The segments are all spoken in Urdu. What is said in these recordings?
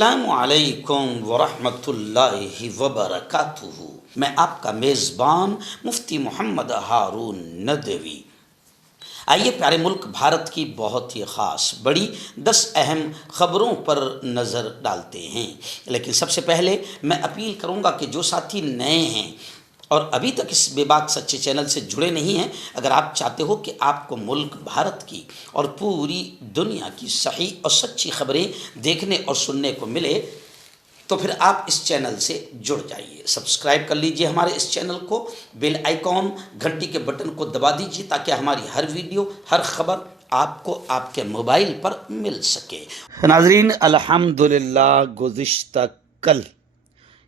السلام علیکم ورحمۃ اللہ وبرکاتہ۔ میں آپ کا میزبان مفتی محمد ہارون ندوی۔ آئیے پیارے ملک بھارت کی بہت ہی خاص بڑی 10 اہم خبروں پر نظر ڈالتے ہیں، لیکن سب سے پہلے میں اپیل کروں گا کہ جو ساتھی نئے ہیں اور ابھی تک اس بے باک سچے چینل سے جڑے نہیں ہیں، اگر آپ چاہتے ہو کہ آپ کو ملک بھارت کی اور پوری دنیا کی صحیح اور سچی خبریں دیکھنے اور سننے کو ملے تو پھر آپ اس چینل سے جڑ جائیے، سبسکرائب کر لیجئے ہمارے اس چینل کو، بیل آئیکن گھنٹی کے بٹن کو دبا دیجئے تاکہ ہماری ہر ویڈیو ہر خبر آپ کو آپ کے موبائل پر مل سکے۔ ناظرین، الحمدللہ گزشتہ کل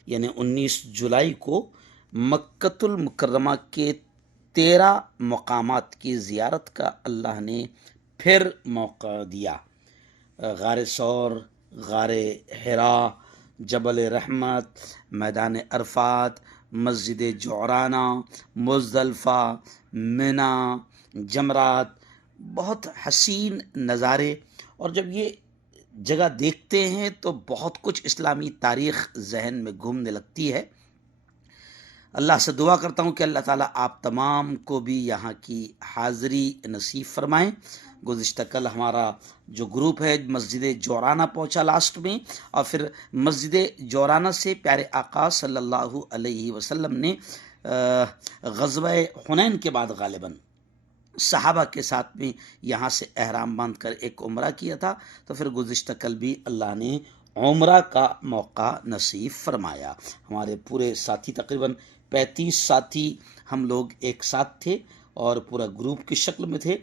یعنی 19 جولائی کو مکۃ المکرمہ کے 13 مقامات کی زیارت کا اللہ نے پھر موقع دیا۔ غار ثور، غار حرا، جبل رحمت، میدان عرفات، مسجد جعرانہ، مزدلفہ، منی، جمرات، بہت حسین نظارے، اور جب یہ جگہ دیکھتے ہیں تو بہت کچھ اسلامی تاریخ ذہن میں گھومنے لگتی ہے۔ اللہ سے دعا کرتا ہوں کہ اللہ تعالیٰ آپ تمام کو بھی یہاں کی حاضری نصیب فرمائیں۔ گزشتہ کل ہمارا جو گروپ ہے مسجد جورانہ پہنچا لاسٹ میں، اور پھر مسجد جورانہ سے پیارے آقا صلی اللہ علیہ وسلم نے غزوہ حنین کے بعد غالباً صحابہ کے ساتھ میں یہاں سے احرام باندھ کر ایک عمرہ کیا تھا، تو پھر گزشتہ کل بھی اللہ نے عمرہ کا موقع نصیب فرمایا۔ ہمارے پورے ساتھی تقریباً 35 ساتھی ہم لوگ ایک ساتھ تھے اور پورا گروپ کی شکل میں تھے،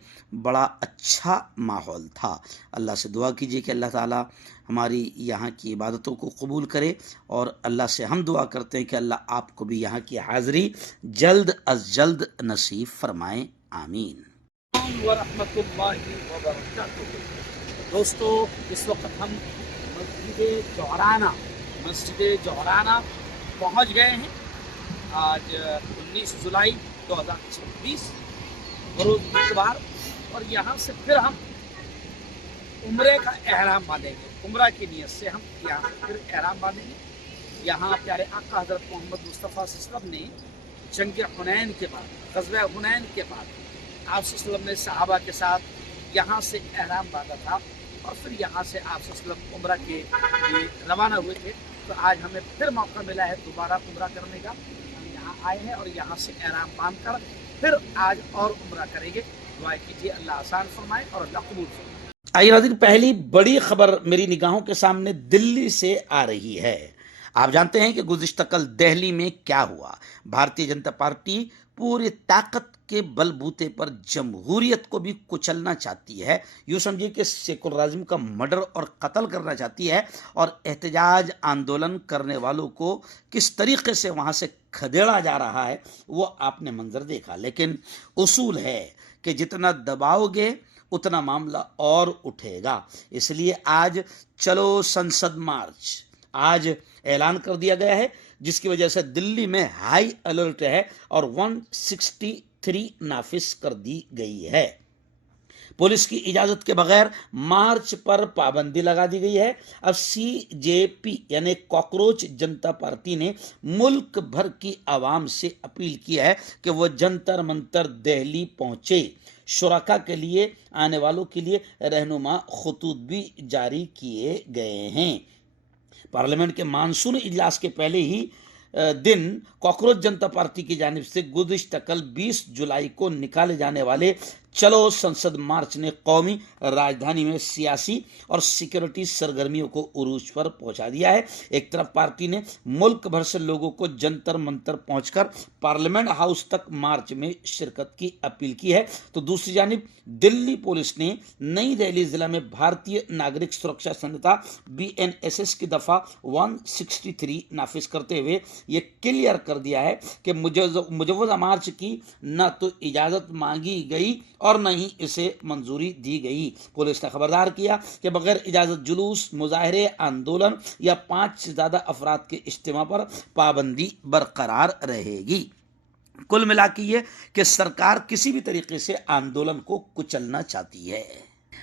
بڑا اچھا ماحول تھا۔ اللہ سے دعا کیجیے کہ اللہ تعالیٰ ہماری یہاں کی عبادتوں کو قبول کرے، اور اللہ سے ہم دعا کرتے ہیں کہ اللہ آپ کو بھی یہاں کی حاضری جلد از جلد نصیب فرمائیں، آمین۔ ورحمۃ اللہ وبرکاتہ۔ دوستو، اس وقت ہم مسجد جعرانہ پہنچ گئے ہیں۔ آج 19 جولائی 2026 بروز اتوار، اور یہاں سے پھر ہم عمرے کا احرام باندھیں گے۔ عمرہ کی نیت سے ہم یہاں پھر احرام باندھیں گے۔ یہاں پیارے آقا حضرت محمد مصطفیٰ صلی اللہ علیہ وسلم نے جنگ حنین کے بعد، غزوہ حنین کے بعد آپ صلی اللہ علیہ وسلم نے صحابہ کے ساتھ یہاں سے احرام باندھا تھا، اور پھر یہاں سے آپ صلی اللہ علیہ وسلم عمرہ کے لیے روانہ ہوئے تھے۔ تو آج ہمیں پھر موقع ملا ہے دوبارہ عمرہ کرنے کا۔ ہم یہاں آئے ہیں اور یہاں سے احرام باندھ کر پھر آج اور عمرہ کریں گے۔ دعا کیجیے اللہ آسان فرمائے اور اللہ قبول فرمائے۔ آئیے ناظرین، پہلی بڑی خبر میری نگاہوں کے سامنے دلی سے آ رہی ہے۔ آپ جانتے ہیں کہ گزشتہ کل دہلی میں کیا ہوا۔ بھارتیہ جنتا پارٹی پوری طاقت کے بل بوتے پر جمہوریت کو بھی کچلنا چاہتی ہے، یوں سمجھیے کہ سیکولرازم کا مرڈر اور قتل کرنا چاہتی ہے، اور احتجاج آندولن کرنے والوں کو کس طریقے سے وہاں سے کھدیڑا جا رہا ہے وہ آپ نے منظر دیکھا۔ لیکن اصول ہے کہ جتنا دباؤ گے اتنا معاملہ اور اٹھے گا، اس لیے آج چلو سنسد مارچ آج اعلان کر دیا گیا ہے، جس کی وجہ سے دلی میں ہائی الرٹ ہے اور 163 نافذ کر دی گئی ہے۔ پولیس کی اجازت کے بغیر مارچ پر پابندی لگا دی گئی ہے۔ اب CJP یعنی کاکروچ جنتا پارٹی نے ملک بھر کی عوام سے اپیل کی ہے کہ وہ جنتر منتر دہلی پہنچے۔ شرکا کے لیے آنے والوں کے لیے رہنما خطوط بھی جاری کیے گئے ہیں۔ پارلیمنٹ کے مانسون اجلاس کے پہلے ہی دن کاکروچ جنتا پارٹی کی جانب سے گزشتہ کل 20 جولائی کو نکالے جانے والے چلو سنسد مارچ نے قومی راجدھانی میں سیاسی اور سیکورٹی سرگرمیوں کو عروج پر پہنچا دیا ہے۔ ایک طرف پارٹی نے ملک بھر سے لوگوں کو جنتر منتر پہنچ کر پارلیمنٹ ہاؤس تک مارچ میں شرکت کی اپیل کی ہے، تو دوسری جانب دلی پولیس نے نئی دہلی ضلع میں بھارتیہ ناگرک سرکشا سنہتا BNSS کی دفعہ 163 نافذ کرتے ہوئے یہ کلیئر کر دیا ہے کہ مجوزہ مارچ کی نہ تو اجازت مانگی گئی اور نہ ہی اسے منظوری دی گئی۔ پولیس نے خبردار کیا کہ بغیر اجازت جلوس، مظاہرے، آندولن یا 5 سے زیادہ افراد کے اجتماع پر پابندی برقرار رہے گی۔ کل ملا کے یہ کہ سرکار کسی بھی طریقے سے آندولن کو کچلنا چاہتی ہے۔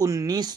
19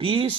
20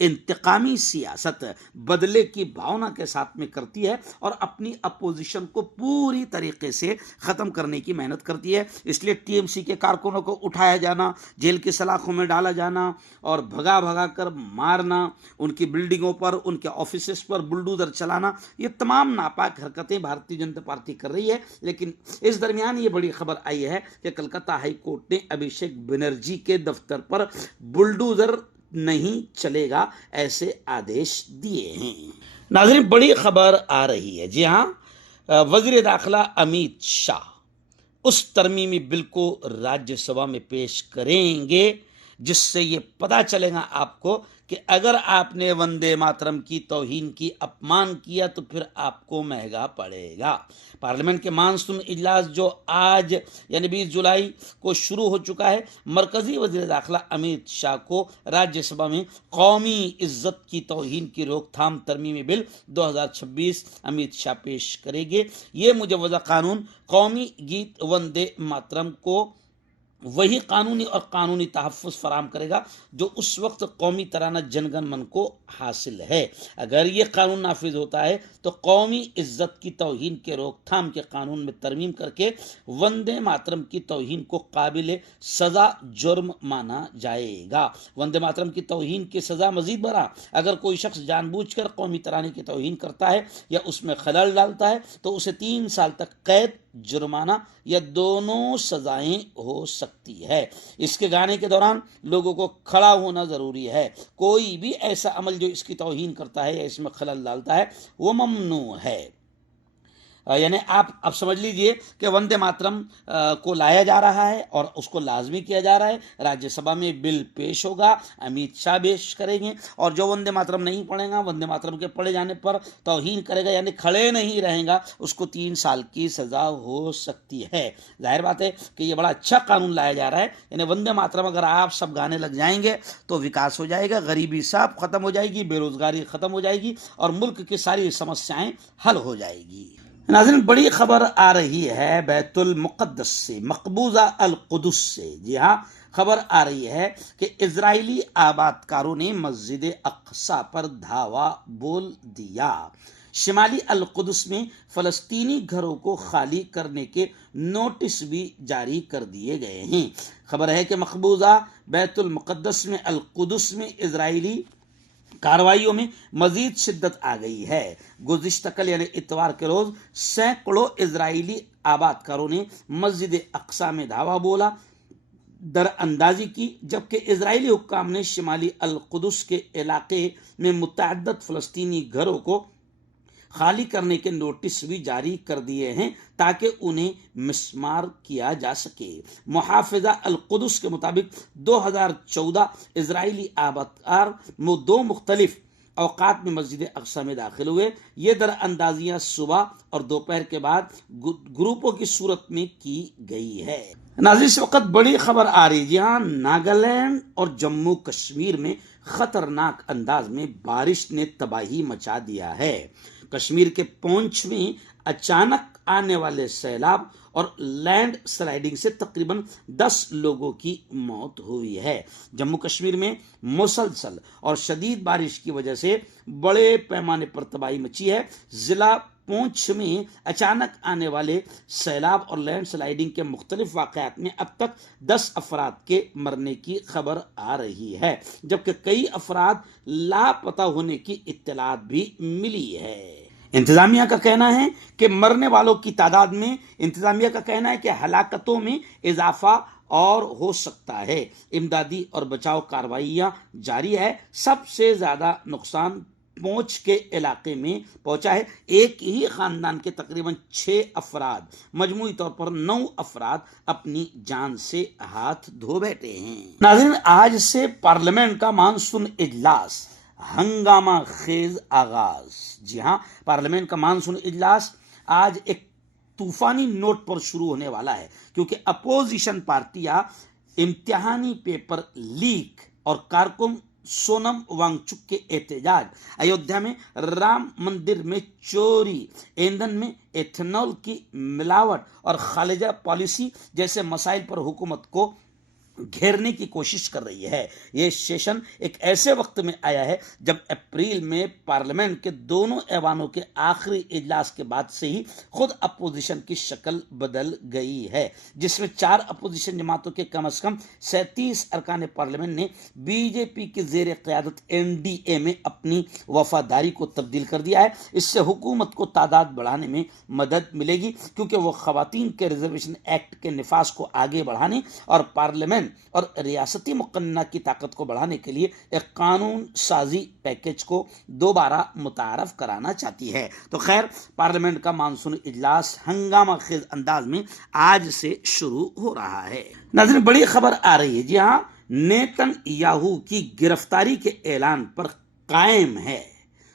انتقامی سیاست بدلے کی بھاونا کے ساتھ میں کرتی ہے اور اپنی اپوزیشن کو پوری طریقے سے ختم کرنے کی محنت کرتی ہے. اس لیے ٹی ایم سی کے کارکنوں کو اٹھایا جانا, جیل کی سلاخوں میں ڈالا جانا اور بھگا بھگا کر مارنا, ان کی بلڈنگوں پر, ان کے آفیسز پر بلڈوزر چلانا, یہ تمام ناپاک حرکتیں بھارتیہ جنتا پارٹی کر رہی ہے. لیکن اس درمیان یہ بڑی خبر آئی ہے کہ کلکتہ ہائی کورٹ نے ابھیشیک بنرجی کے دفتر پر بلڈوزر نہیں چلے گا ایسے آدیش دیے ہیں. ناظرین, بڑی خبر آ رہی ہے. جی ہاں, وزیر داخلہ امیت شاہ اس ترمیمی بل کو راجیہ سبھا میں پیش کریں گے جس سے یہ پتا چلے گا آپ کو کہ اگر آپ نے وندے ماترم کی توہین کی, اپمان کیا تو پھر آپ کو مہنگا پڑے گا. پارلیمنٹ کے مانسون اجلاس جو آج یعنی 20 جولائی کو شروع ہو چکا ہے, مرکزی وزیر داخلہ امیت شاہ کو راجیہ سبھا میں قومی عزت کی توہین کی روک تھام ترمیمی بل 2026 امیت شاہ پیش کریں گے. یہ مجوزہ قانون قومی گیت وندے ماترم کو وہی قانونی اور قانونی تحفظ فراہم کرے گا جو اس وقت قومی ترانہ جن گن من کو حاصل ہے. اگر یہ قانون نافذ ہوتا ہے تو قومی عزت کی توہین کے روک تھام کے قانون میں ترمیم کر کے وندے ماترم کی توہین کو قابل سزا جرم مانا جائے گا. وندے ماترم کی توہین کی سزا مزید بڑھا, اگر کوئی شخص جان بوجھ کر قومی ترانے کی توہین کرتا ہے یا اس میں خلل ڈالتا ہے تو اسے 3 سال تک قید, جرمانہ یا دونوں سزائیں ہو سکتی ہے. اس کے گانے کے دوران لوگوں کو کھڑا ہونا ضروری ہے. کوئی بھی ایسا عمل جو اس کی توہین کرتا ہے یا اس میں خلل ڈالتا ہے وہ ممنوع ہے. یعنی آپ اب سمجھ لیجئے کہ وندے ماترم کو لایا جا رہا ہے اور اس کو لازمی کیا جا رہا ہے. راجیہ سبھا میں بل پیش ہوگا, امیت شاہ پیش کریں گے, اور جو وندے ماترم نہیں پڑھے گا, وندے ماترم کے پڑھے جانے پر توہین کرے گا یعنی کھڑے نہیں رہیں گا, اس کو 3 سال کی سزا ہو سکتی ہے. ظاہر بات ہے کہ یہ بڑا اچھا قانون لایا جا رہا ہے. یعنی وندے ماترم اگر آپ سب گانے لگ جائیں گے تو وکاس ہو جائے گا, غریبی سب ختم ہو جائے گی, بے روزگاری ختم ہو جائے گی اور ملک کی ساری سمسیایں حل ہو جائے گی. ناظرین, بڑی خبر آ رہی ہے بیت المقدس سے, مقبوضہ القدس سے. جی ہاں, خبر آ رہی ہے کہ اسرائیلی آباد کاروں نے مسجد اقصی پر دھاوا بول دیا. شمالی القدس میں فلسطینی گھروں کو خالی کرنے کے نوٹس بھی جاری کر دیے گئے ہیں. خبر ہے کہ مقبوضہ بیت المقدس میں القدس میں اسرائیلی کارروائیوں میں مزید شدت آ گئی ہے. گزشتہ کل یعنی اتوار کے روز سینکڑوں اسرائیلی آباد کاروں نے مسجد اقصی میں دھاوا بولا, در اندازی کی, جبکہ اسرائیلی حکام نے شمالی القدس کے علاقے میں متعدد فلسطینی گھروں کو خالی کرنے کے نوٹس بھی جاری کر دیے ہیں تاکہ انہیں مسمار کیا جا سکے. محافظہ القدس کے مطابق 2014 اسرائیلی آبادکار 2 مختلف اوقات میں مسجد اقصی میں داخل ہوئے. یہ در اندازیاں صبح اور دوپہر کے بعد گروپوں کی صورت میں کی گئی ہے. ناظرین, اس وقت بڑی خبر آ رہی. جی ہاں, ناگالینڈ اور جموں کشمیر میں خطرناک انداز میں بارش نے تباہی مچا دیا ہے. کشمیر کے پونچھ میں اچانک آنے والے سیلاب اور لینڈ سلائیڈنگ سے تقریباً 10 لوگوں کی موت ہوئی ہے. جموں کشمیر میں مسلسل اور شدید بارش کی وجہ سے بڑے پیمانے پر تباہی مچی ہے. ضلع پونچھ میں اچانک آنے والے سیلاب اور لینڈ سلائیڈنگ کے مختلف واقعات میں اب تک 10 افراد کے مرنے کی خبر آ رہی ہے, جبکہ کئی افراد لاپتہ ہونے کی اطلاعات بھی ملی ہے. انتظامیہ کا کہنا ہے کہ مرنے والوں کی تعداد میں انتظامیہ کا کہنا ہے کہ ہلاکتوں میں اضافہ اور ہو سکتا ہے. امدادی اور بچاؤ کارروائیاں جاری ہے. سب سے زیادہ نقصان پونچھ کے علاقے میں پہنچا ہے. ایک ہی خاندان کے تقریباً 6 افراد, مجموعی طور پر 9 افراد اپنی جان سے ہاتھ دھو بیٹھے ہیں. ناظرین, آج سے پارلیمنٹ کا مانسون اجلاس ہنگامہ خیز آغاز. جی ہاں, پارلیمنٹ کا مانسون اجلاس آج ایک طوفانی نوٹ پر شروع ہونے والا ہے, کیونکہ اپوزیشن پارٹیاں امتحانی پیپر لیک اور کارکن سونم وانگ چک کے احتجاج, ایودھیا میں رام مندر میں چوری, ایندھن میں ایتھنول کی ملاوٹ اور خالصہ پالیسی جیسے مسائل پر حکومت کو گھیرنے کی کوشش کر رہی ہے۔ یہ سیشن ایک ایسے وقت میں آیا ہے جب اپریل میں پارلیمنٹ کے دونوں ایوانوں کے آخری اجلاس کے بعد سے ہی خود اپوزیشن کی شکل بدل گئی ہے، جس میں 4 اپوزیشن جماعتوں کے کم از کم 37 ارکان پارلیمنٹ نے بی جے پی کی زیر قیادت NDA میں اپنی وفاداری کو تبدیل کر دیا ہے۔ اس سے حکومت کو تعداد بڑھانے میں مدد ملے گی، کیونکہ وہ خواتین کے ریزرویشن ایکٹ کے نفاذ کو آگے بڑھانے اور پارلیمنٹ اور ریاستی مقننہ کی طاقت کو بڑھانے کے لیے ایک قانون سازی پیکج کو دوبارہ متعارف کرانا چاہتی ہے۔ تو خیر، پارلیمنٹ کا مانسون اجلاس ہنگامہ خیز انداز میں آج سے شروع ہو رہا ہے۔ ناظرین، بڑی خبر آ رہی ہے، جی ہاں، نیتن یاہو کی گرفتاری کے اعلان پر قائم ہے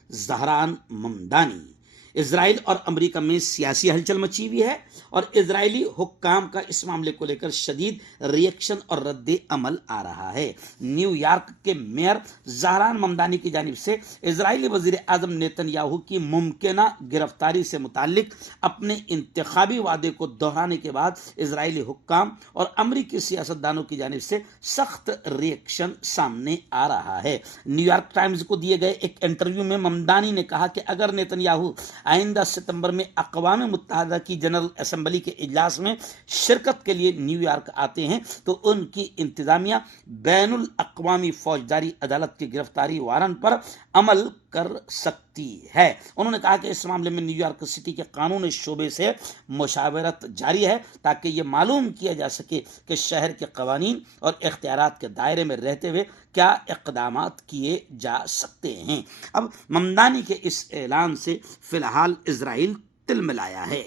زہران ممدانی۔ اسرائیل اور امریکہ میں سیاسی ہلچل مچی ہوئی ہے اور اسرائیلی حکام کا اس معاملے کو لے کر شدید ریئیکشن اور رد عمل آ رہا ہے۔ نیو یارک کے میئر زہران ممدانی کی جانب سے اسرائیلی وزیر اعظم نیتن یاہو کی ممکنہ گرفتاری سے متعلق اپنے انتخابی وعدے کو دہرانے کے بعد اسرائیلی حکام اور امریکی سیاستدانوں کی جانب سے سخت ریئیکشن سامنے آ رہا ہے۔ نیو یارک ٹائمز کو دیے گئے ایک انٹرویو میں ممدانی نے کہا کہ اگر نیتن یاہو آئندہ ستمبر میں اقوام متحدہ کی جنرل اسمبلی کے اجلاس میں شرکت کے لیے نیو یارک آتے ہیں تو ان کی انتظامیہ بین الاقوامی فوجداری عدالت کی گرفتاری وارنٹ پر عمل کر سکتی ہے۔ انہوں نے کہا کہ اس معاملے میں نیو یارک سٹی کے قانون شعبے سے مشاورت جاری ہے تاکہ یہ معلوم کیا جا سکے کہ شہر کے قوانین اور اختیارات کے دائرے میں رہتے ہوئے کیا اقدامات کیے جا سکتے ہیں۔ اب ممدانی کے اس اعلان سے فی الحال اسرائیل تلملایا ہے۔